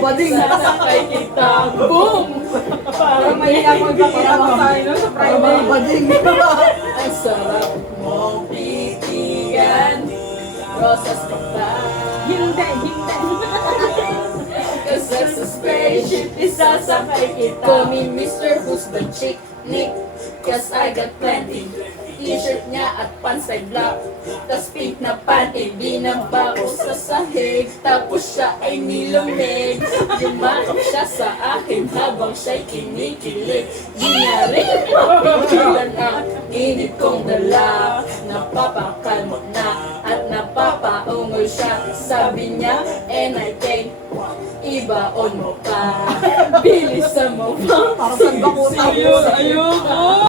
Babading. Sasakay kita. Boom! Parang may ako ipapakita tayo sa Friday. Babading. Ang sarap mong titigan. Rosas ka ba? Hindi. Cause that's a spaceship, isasakay kita. Call me Mr. Who's the Chick Nick, cause I got plenty. T-shirt niya at pants ay black, tas pink na panty, binabao sa sahig, tapos siya ay nilamig. Yumakap siya sa akin habang siya'y kinikilig. Di niya rin mapigilan ang init kong dala. Napapakalmot na at napapaungol siya. Sabi niya, NIK, ibaon mo pa. Bilisan mo pa. Parang saan ba ko Ayoko.